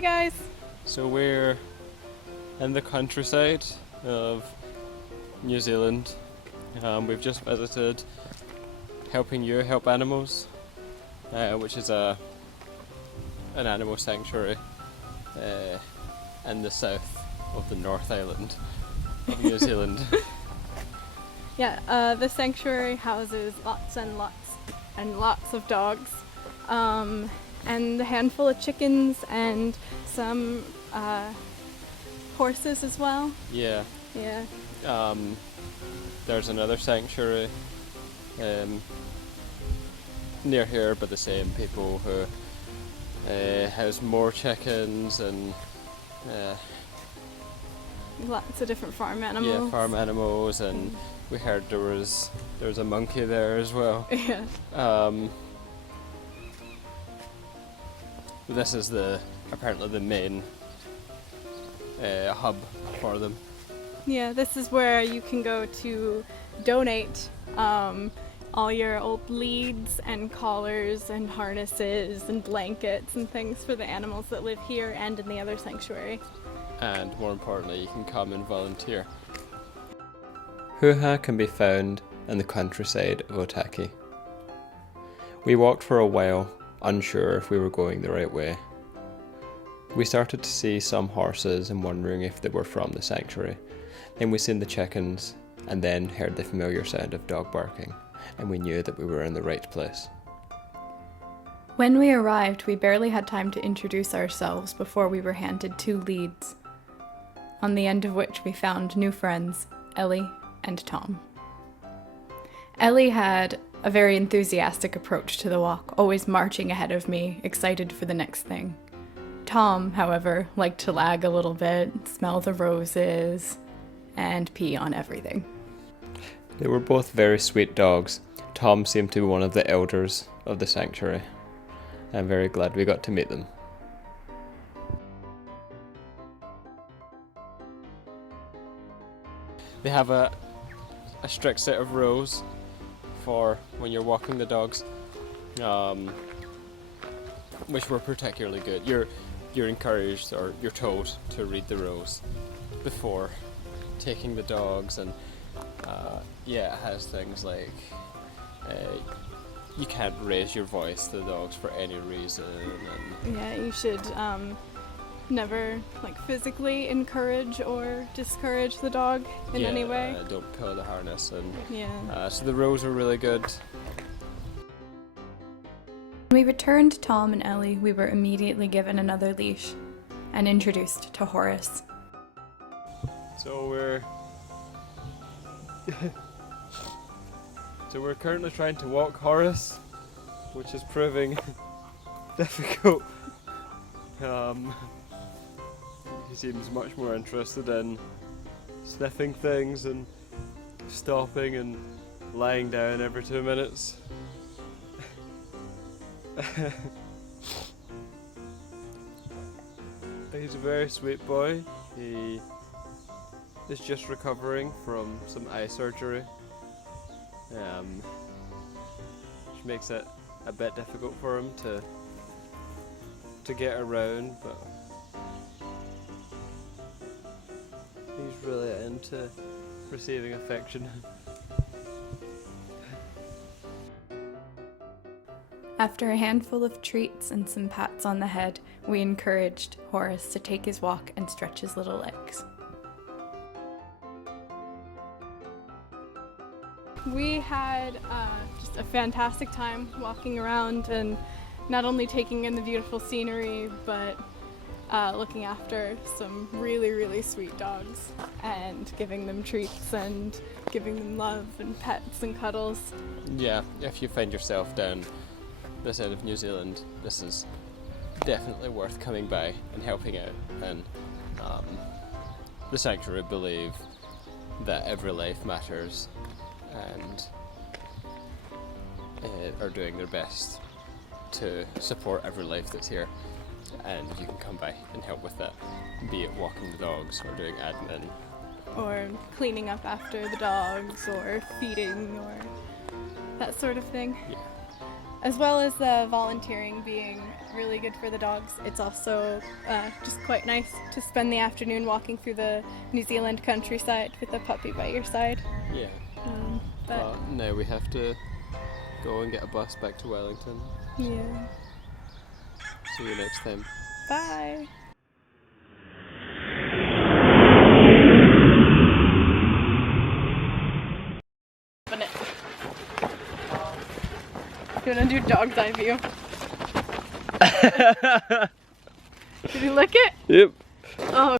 Hi guys! So we're in the countryside of New Zealand. We've just visited Helping You Help Animals, which is an animal sanctuary in the south of the North Island of New Zealand. Yeah, the sanctuary houses lots and lots of dogs, and a handful of chickens and some horses as well. Yeah. Yeah. There's another sanctuary near here by the same people who has more chickens and Lots of different farm animals. yeah, farm animals, and we heard there was a monkey there as well. Yeah. This is apparently the main hub for them. Yeah, this is where you can go to donate all your old leads and collars and harnesses and blankets and things for the animals that live here and in the other sanctuary. And more importantly, you can come and volunteer. HUHA can be found in the countryside of Otaki. We walked for a while, unsure if we were going the right way. We started to see some horses and wondering if they were from the sanctuary. Then we seen the chickens and then heard the familiar sound of dog barking, and we knew that we were in the right place. When we arrived, we barely had time to introduce ourselves before we were handed 2 leads, on the end of which we found new friends, Ellie and Tom. Ellie had a very enthusiastic approach to the walk, always marching ahead of me, excited for the next thing. Tom, however, liked to lag a little bit, smell the roses, and pee on everything. They were both very sweet dogs. Tom seemed to be one of the elders of the sanctuary. I'm very glad we got to meet them. They have a strict set of rules for when you're walking the dogs, which were particularly good. You're encouraged, or you're told, to read the rules before taking the dogs, and it has things like you can't raise your voice to the dogs for any reason. And Yeah, you should never physically encourage or discourage the dog in any way. Don't pull the harness, and Yeah. so the rules are really good. When we returned to Tom and Ellie, we were immediately given another leash and introduced to Horace. So we're currently trying to walk Horace, which is proving difficult. He seems much more interested in sniffing things and stopping and lying down every 2 minutes. He's a very sweet boy. He is just recovering from some eye surgery, which makes it a bit difficult for him to get around, but he's really into receiving affection. After a handful of treats and some pats on the head, we encouraged Horace to take his walk and stretch his little legs. We had just a fantastic time walking around and not only taking in the beautiful scenery, but looking after some really, really sweet dogs and giving them treats and giving them love and pets and cuddles. Yeah, if you find yourself down this end of New Zealand, this is definitely worth coming by and helping out. And the sanctuary believe that every life matters, and are doing their best to support every life that's here, and you can come by and help with that, be it walking the dogs or doing admin Or cleaning up after the dogs or feeding or that sort of thing. Yeah. as well as the volunteering being really good for the dogs, it's also just quite nice to spend the afternoon walking through the New Zealand countryside with a puppy by your side. Yeah. But Now we have to go and get a bus back to Wellington. yeah. See you next time. Bye. You wanna do dog's eye view? Did you lick it? Yep. Oh.